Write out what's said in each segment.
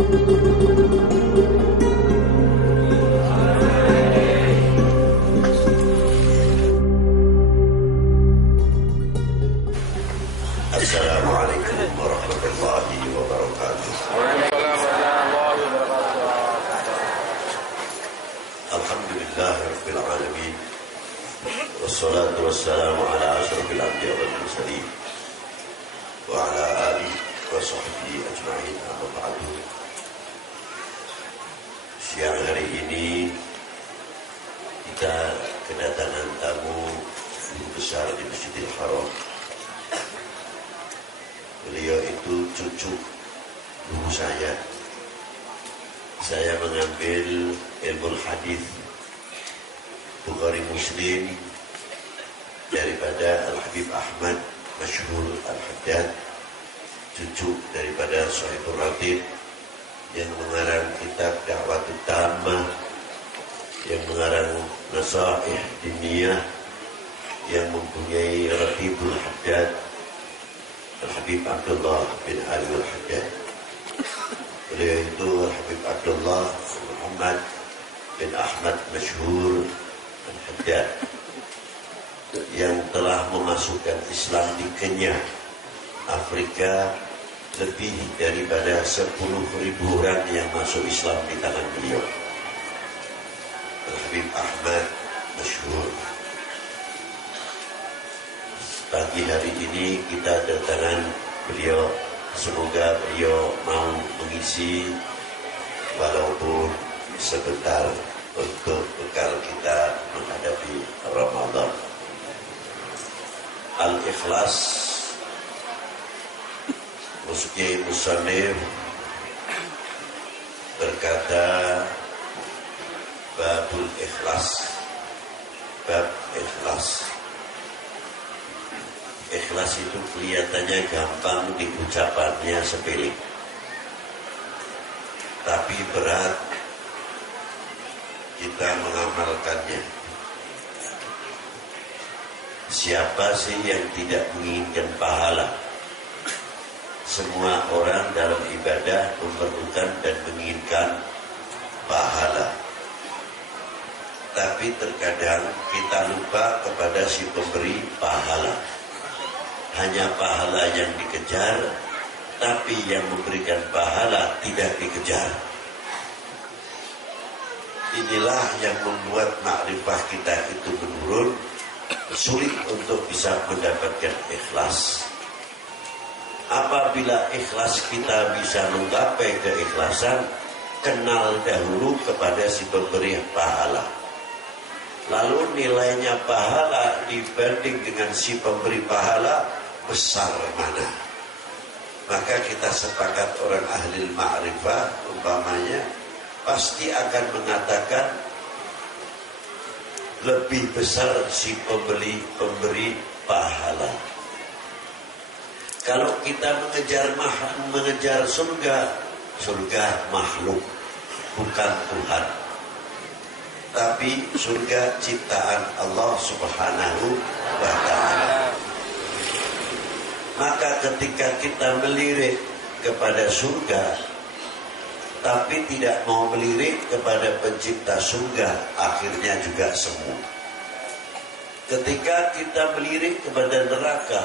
Assalamualaikum warahmatullahi wabarakatuh. Alhamdulillahirabbil alamin. Wassalatu wassalamu ala asyrofil anbiya'i wal mursalin wa ala alihi wa sahbihi ajma'in, amma ba'du. Siang hari ini kita kedatangan tamu besar di Masjidil Haram. Beliau itu cucu guru saya. Saya mengambil ilmu hadis Bukhari Muslim daripada Al-Habib Ahmad Masyhur Al-Haddad, cucu daripada Sahibul Ratib yang mengarang kitab Da'watut Tammah, yang mengarang Nasaih Diniyah, yang mempunyai Ratibul Haddad Al-Habib Abdullah bin Ali Al-Haddad. Beliau itu Al-Habib Abdullah Muhammad bin Ahmad Masyhur Al-Haddad yang telah memasukkan Islam di Kenya, Afrika, lebih daripada 10.000 orang yang masuk Islam di tangan beliau. Al-Habib Ahmad Masyhur. Pagi hari ini kita datangan beliau. Semoga beliau mau mengisi walaupun sebentar untuk bekal kita menghadapi Ramadan. Al-Ikhlas, Muski Musannif berkata, Babul Ikhlas, bab ikhlas. Ikhlas itu kelihatannya gampang, diucapannya sepele, tapi berat kita mengamalkannya. Siapa sih yang tidak menginginkan pahala? Semua orang dalam ibadah memerlukan dan menginginkan pahala. Tapi terkadang kita lupa kepada si pemberi pahala. Hanya pahala yang dikejar, tapi yang memberikan pahala tidak dikejar. Inilah yang membuat makrifah kita itu menurun, sulit untuk bisa mendapatkan ikhlas. Apabila ikhlas kita bisa menggapai keikhlasan, kenal dahulu kepada si pemberi pahala. Lalu nilainya pahala dibanding dengan si pemberi pahala besar mana? Maka kita sepakat orang ahli ma'rifah umpamanya pasti akan mengatakan lebih besar si pemberi pahala. Kalau kita mengejar surga makhluk, bukan Tuhan. Tapi surga ciptaan Allah Subhanahu wa ta'ala. Maka ketika kita melirik kepada surga, tapi tidak mau melirik kepada pencipta surga, akhirnya juga semu. Ketika kita melirik kepada neraka,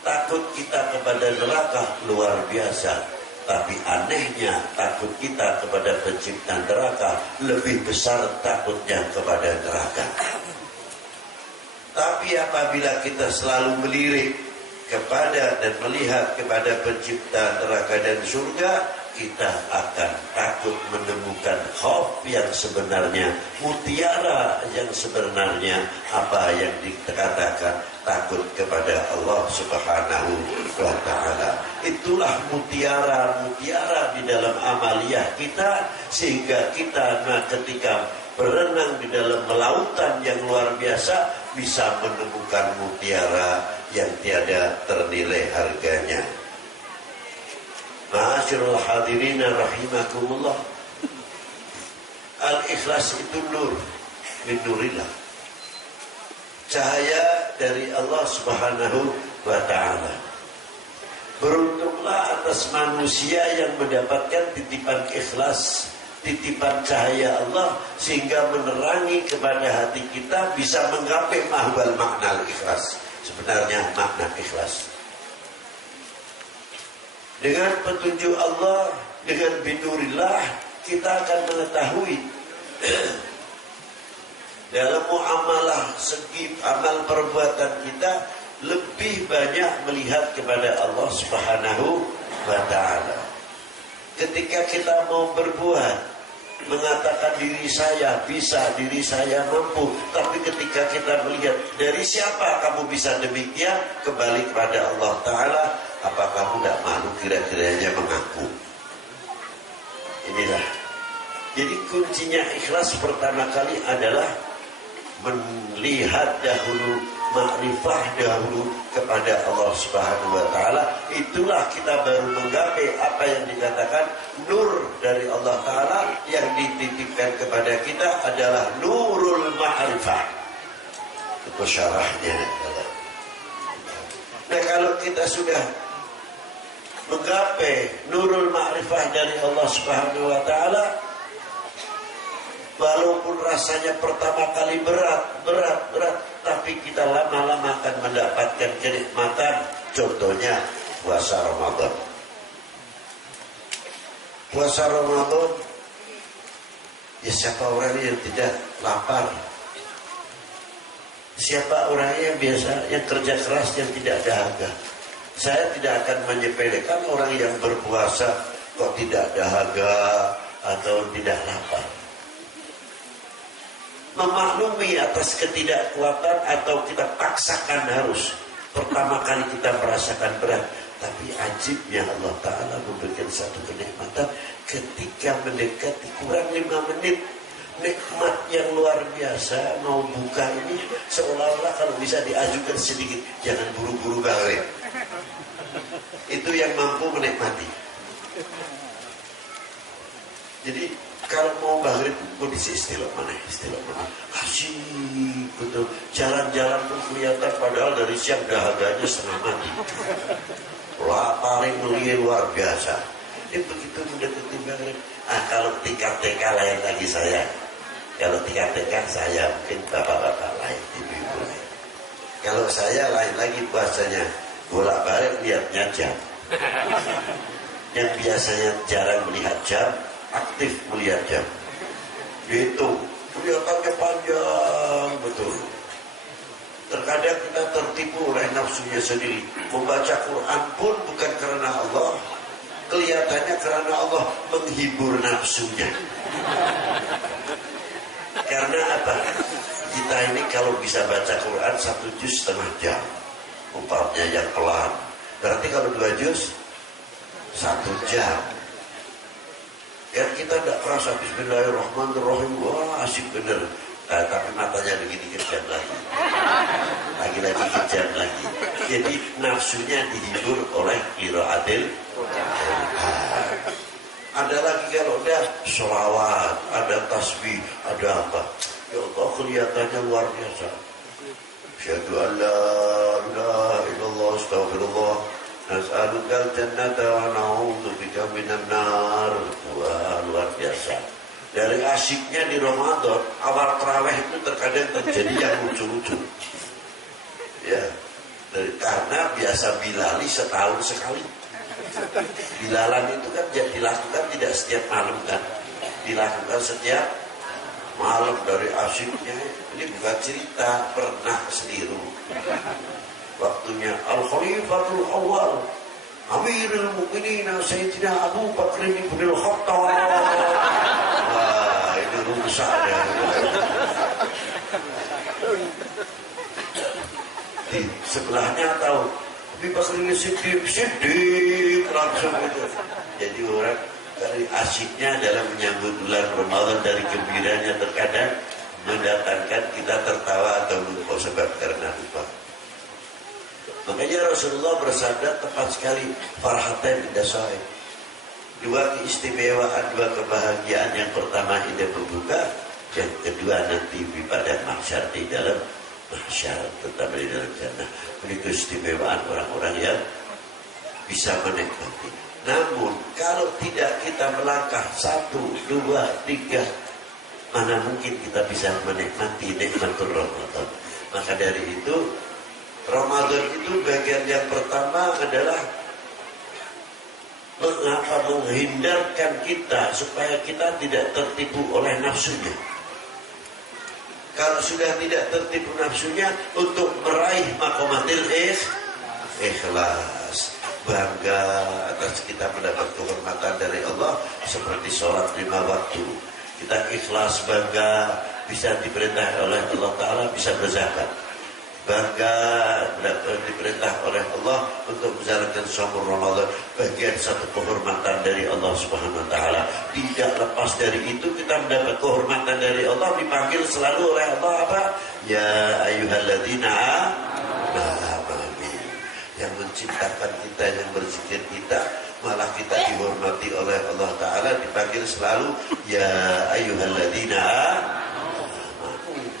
takut kita kepada neraka luar biasa. Tapi anehnya takut kita kepada pencipta neraka lebih besar takutnya kepada neraka. Tapi apabila kita selalu melirik kepada dan melihat kepada pencipta neraka dan surga, kita akan takut menemukan khauf yang sebenarnya, mutiara yang sebenarnya, apa yang dikatakan takut kepada Allah Subhanahu wa ta'ala. Itulah mutiara-mutiara di dalam amaliyah kita, sehingga kita ketika berenang di dalam lautan yang luar biasa bisa menemukan mutiara yang tiada ternilai harganya. Ma'asyiral hadirin rahimakumullah. Al-ikhlas itu nur min nurillah, cahaya dari Allah Subhanahu wa ta'ala. Beruntunglah atas manusia yang mendapatkan titipan ikhlas, titipan cahaya Allah, sehingga menerangi kepada hati kita, bisa menggapai mahwal makna ikhlas. Sebenarnya makna ikhlas. Dengan petunjuk Allah, dengan binurillah, kita akan mengetahui dalam muamalah segi amal perbuatan kita lebih banyak melihat kepada Allah Subhanahu wa ta'ala. Ketika kita mau berbuat, mengatakan diri saya bisa, diri saya mampu, tapi ketika kita melihat dari siapa kamu bisa demikian, kembali kepada Allah Ta'ala. Apa kamu tidak malu kira-kiranya mengaku? Inilah. Jadi kuncinya ikhlas pertama kali adalah melihat dahulu, makrifah dahulu kepada Allah Subhanahu wa ta'ala. Itulah kita baru menggapai apa yang dikatakan nur dari Allah Ta'ala. Yang dititipkan kepada kita adalah nurul ma'rifah. Itu syarahnya. Nah, kalau kita sudah menggapai nurul ma'rifah dari Allah Subhanahu wa ta'ala, walaupun rasanya pertama kali berat, tapi kita lama-lama akan mendapatkan kenikmatan. Contohnya puasa Ramadan. Puasa Ramadan, ya siapa orang yang tidak lapar? Siapa orang yang biasa, yang kerja keras, yang tidak dahaga? Saya tidak akan menyepelekan orang yang berpuasa kok tidak dahaga atau tidak lapar. Memaklumi atas ketidakkuatan atau kita paksakan harus. Pertama kali kita merasakan berat. Tapi ajibnya Allah Ta'ala memberikan satu kenikmatan ketika mendekati kurang 5 menit. Nikmat yang luar biasa mau buka ini seolah-olah kalau bisa diajukan sedikit. Jangan buru-buru gawe. Itu yang mampu menikmati. Jadi kalau mau maghrib kondisi istilah mana? Asyik betul. Jalan-jalan pun kelihatan padahal dari siang dahaganya setengah mati. Paling mulia luar biasa. Ini begitu mendekati maghrib. Kalau tingkat TK lain lagi saya. Kalau tingkat TK saya mungkin bapak-bapak lain, ibu-ibu lain. Kalau saya lain lagi puasanya bolak-balik lihatnya jam. Yang biasanya jarang melihat jam, aktif melihat jam. Itu kelihatannya panjang betul. Terkadang kita tertipu oleh nafsunya sendiri. Membaca Quran pun bukan karena Allah, kelihatannya karena Allah menghibur nafsunya. Karena apa? Kita ini kalau bisa baca Quran 1 juz setengah jam, umpamanya yang pelan. Berarti kalau 2 juz 1 jam. Kan kita tidak kerasa Bismillahirrahmanirrahim. Wah asik bener. Tapi matanya begini kejam lagi. Lagi-lagi kejam lagi. Jadi nafsunya dihibur oleh qiraatil Quran. Ada lagi kalau udah sholawat, ada tasbih, ada apa. Ya Allah kelihatannya luar biasa. Asyhadu an la ilaha illallah astaghfirullah. Nas'alukal jannata wa na'udzubika minan nar. Wah, luar biasa. Dari asyiknya di Ramadan, awal tarawih itu terkadang terjadi yang lucu-lucu. Ya, karena biasa bilali setahun sekali. Bilalan itu kan dilakukan tidak setiap malam kan, dilakukan setiap malam. Dari asyiknya ini bukan cerita, pernah seliru. Waktunya Al-Khalifatul Awal Amirul Mukminin Sayyidina Abu Bakr ibn Al-Khattab. Wah, ini rusak ya. Di sebelahnya tahu Abu Bakr ini Siddiq langsung itu. Jadi orang dari asyiknya dalam menyambut bulan Ramadan, dari gembiranya terkadang mendatangkan kita tertawa atau lupa sebab karena lupa. Makanya Rasulullah bersabda tepat sekali, farhatan inda shaim. 2 keistimewaan, 2 kebahagiaan. Yang pertama indah berbuka, yang kedua nanti pada mahsyar, di dalam mahsyar, terutama di dalam jannah. Ini keistimewaan orang-orang yang bisa menikmati. Namun kalau tidak kita melangkah 1, 2, 3, mana mungkin kita bisa menikmati nikmatul Ramadan. Maka dari itu Ramadan itu bagian yang pertama adalah menghindarkan kita supaya kita tidak tertipu oleh nafsunya. Kalau sudah tidak tertipu nafsunya, untuk meraih maqamatil ikhlas, bangga atas kita mendapat kehormatan dari Allah seperti sholat 5 waktu. Kita ikhlas, bangga bisa diperintah oleh Allah Ta'ala, bisa berzakat. Bangga diperintah oleh Allah untuk menjalankan shaum Ramadan, bagian satu kehormatan dari Allah Subhanahu wa taala. Tidak lepas dari itu kita mendapat kehormatan dari Allah, dipanggil selalu oleh Allah apa? Ya ayyuhalladzina amanu. Yang menciptakan kita, yang berzikir kita, malah kita dihormati oleh Allah Ta'ala, dipanggil selalu ya ayyuhalladzina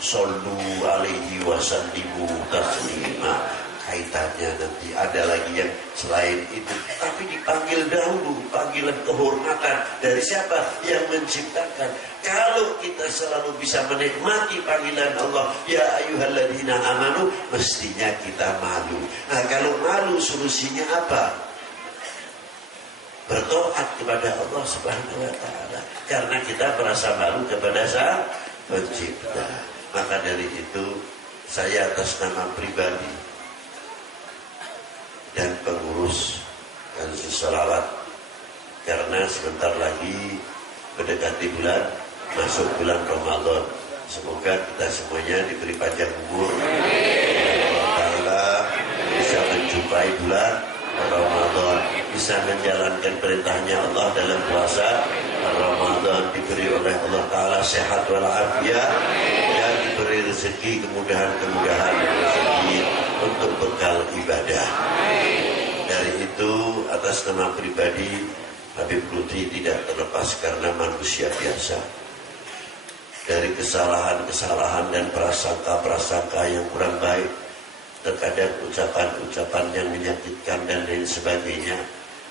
sallu alaihi wasallimu taslima. Kaitannya nanti ada lagi yang selain itu, tapi dipanggil dahulu, panggilan kehormatan dari siapa? Yang menciptakan. Kalau kita selalu bisa menikmati panggilan Allah ya ayyuhalladzina amanu, mestinya kita malu. Nah, kalau malu solusinya apa? Bertoat kepada Allah Subhanahu wa taala, karena kita merasa malu kepada Sang Pencipta. Maka dari itu saya atas nama pribadi dan pengurus Kanzus Sholawat, karena sebentar lagi mendekati masuk bulan Ramadan, semoga kita semuanya diberi panjang umur, Allah Ta'ala bisa menjumpai bulan Ramadan, bisa menjalankan perintahnya Allah dalam puasa Ramadan, diberi oleh Allah Ta'ala sehat walafiat, dan diberi rezeki, kemudahan-kemudahan rezeki untuk bekal ibadah. Dari itu atas nama pribadi Habib Lutfi tidak terlepas karena manusia biasa dari kesalahan-kesalahan dan prasangka-prasangka yang kurang baik, terkadang ucapan-ucapan yang menyakitkan dan lain sebagainya.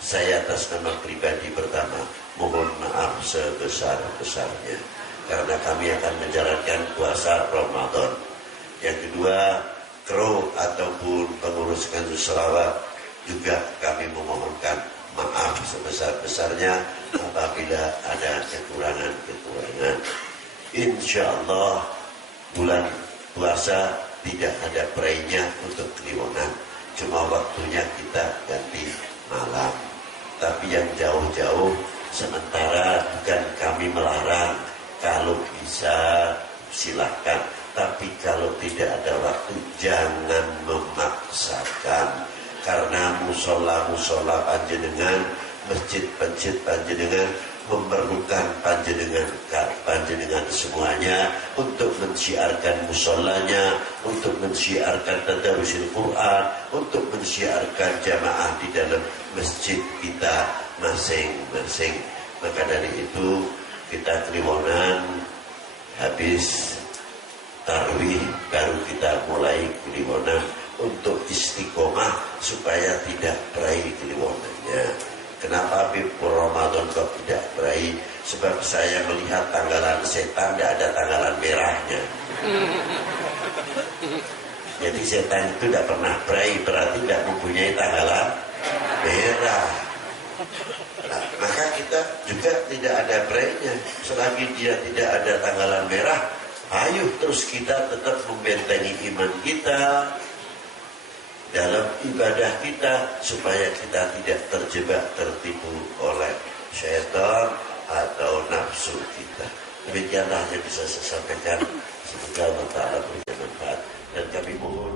Saya atas nama pribadi pertama mohon maaf sebesar-besarnya, karena kami akan menjalankan puasa Ramadan. Yang kedua, kru ataupun pengurus Kanzus Sholawat juga kami memohonkan maaf sebesar-besarnya apabila ada kekurangan-kekurangan. Insya Allah bulan puasa tidak ada perayanya untuk Kliwonan, cuma waktunya kita ganti malam. Tapi yang jauh-jauh sementara bukan kami melarang, kalau bisa silahkan, tapi kalau tidak ada waktu jangan memaksakan, karena musola-musola panjenengan, masjid-masjid panjenengan memerlukan panjenengan semuanya untuk mensiarkan musolanya, untuk mensiarkan tadarusil Quran, untuk mensiarkan jamaah di dalam masjid kita masing-masing. Maka dari itu kita Kliwonan habis tarawih baru kita mulai Kliwonan untuk istiqomah supaya tidak berakhir Kliwonannya. Kenapa Habib Ramadan kok tidak berakhir? Sebab saya melihat tanggalan setan tidak ada tanggalan merahnya. Jadi setan itu tidak pernah berakhir, berarti tidak mempunyai tanggalan merah. Nah, maka kita juga tidak ada berakhirnya. Selagi dia tidak ada tanggalan merah, ayo terus kita tetap membentengi iman kita dalam ibadah kita, supaya kita tidak terjebak, tertipu oleh syaitan atau nafsu kita. Demikianlah yang bisa saya sampaikan. Semoga Allah Ta'ala berikan manfaat, dan kami mohon